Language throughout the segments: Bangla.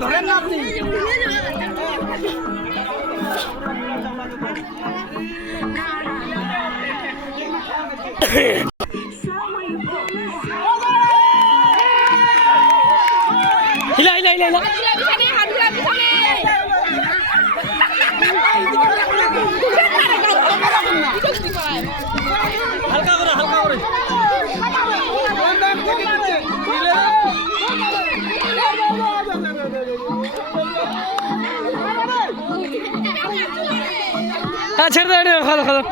ধরেন না আপনি হিলা হিলা হিলা হিলা হালকা করে হালকা করে হ্যাঁ ছেড়ে দাও খালো খালো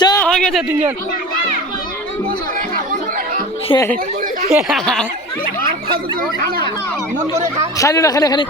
চা হয়ে গেছে তিনজন খালি না খালি খালি